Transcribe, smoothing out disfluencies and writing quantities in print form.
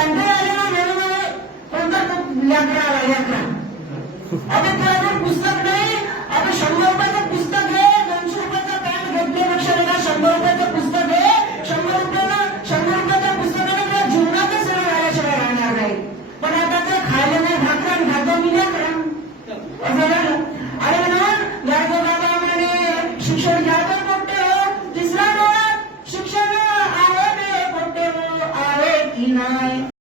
tanker आलेला वेळोवेळी कोणता यात्रा आपण पुस्तक नाही आपण 100 रुपये